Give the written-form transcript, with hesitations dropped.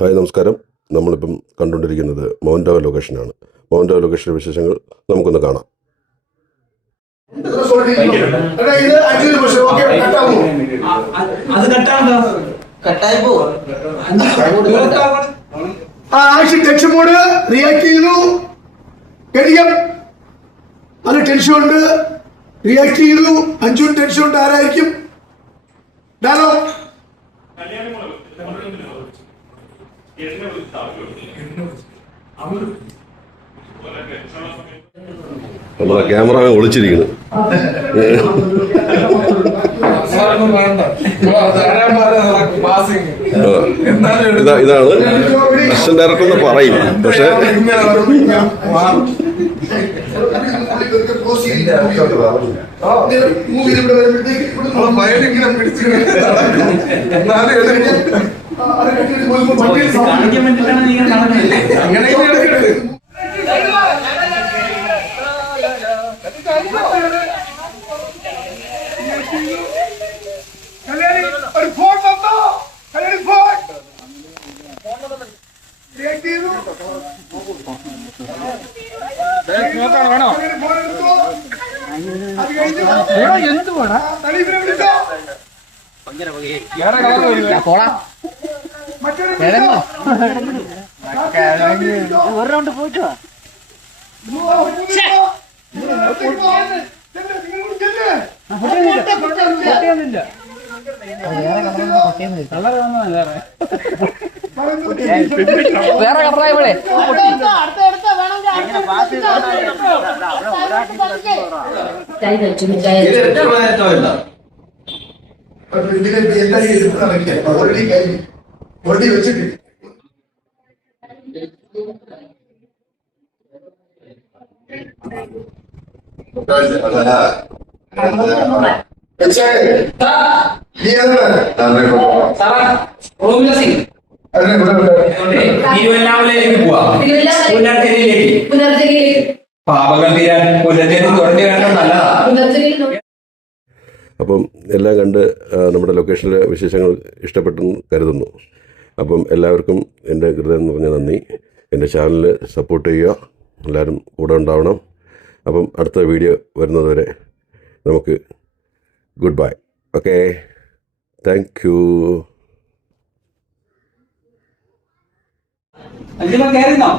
Hi നമസ്കാരം. നമ്മളിപ്പം കണ്ടുകൊണ്ടിരിക്കുന്നത് മൗണ്ട് ടവർ ലൊക്കേഷനാണ്. മൗണ്ട് ടവർ ലൊക്കേഷൻ്റെ വിശേഷങ്ങൾ നമുക്കൊന്ന് കാണാം. ടെൻഷൻ മോഡ് റിയാക്ട് ചെയ്തു. അത് ടെൻഷൻ ഉണ്ട്, റിയാക്ട് ചെയ്തു. അഞ്ചും ടെൻഷൻ ഉണ്ട്. ആരായിരിക്കും ഡാലോ? നമ്മളെ ക്യാമറ ഒളിച്ചിരിക്കുന്നു. ഇതാണ് അസിസ്റ്റന്റ് ഡയറക്ടർ എന്ന് പറയും, പക്ഷെ കാണിക്കാൻ വേണ്ടിയിട്ടാണ് നിങ്ങൾ നടക്കുന്നത്. എന്ത് പോടാ ഒരു റൗണ്ട് പോയിട്ട് വേറെ കളറായപ്പോഴേ ഓൾറെഡി വെച്ചിട്ട് തിരുവല്ലാമലയിലേക്ക് പോവാം. പുനർജനിയിലേക്ക് പാപങ്ങൾ തീരാൻ പുനർജനി തുടങ്ങി വേണ്ട നല്ലതാ. അപ്പം എല്ലാം കണ്ട് നമ്മുടെ ലൊക്കേഷനിലെ വിശേഷങ്ങൾ ഇഷ്ടപ്പെട്ടെന്ന് കരുതുന്നു. അപ്പം എല്ലാവർക്കും എൻ്റെ ഹൃദയം നിറഞ്ഞ നന്ദി. എൻ്റെ ചാനൽ സപ്പോർട്ട് ചെയ്യുക, എല്ലാവരും കൂടെ ഉണ്ടാവണം. അപ്പം അടുത്ത വീഡിയോ വരുന്നതുവരെ നമുക്ക് good bye. Okay, thank you. കയറിന്നോ?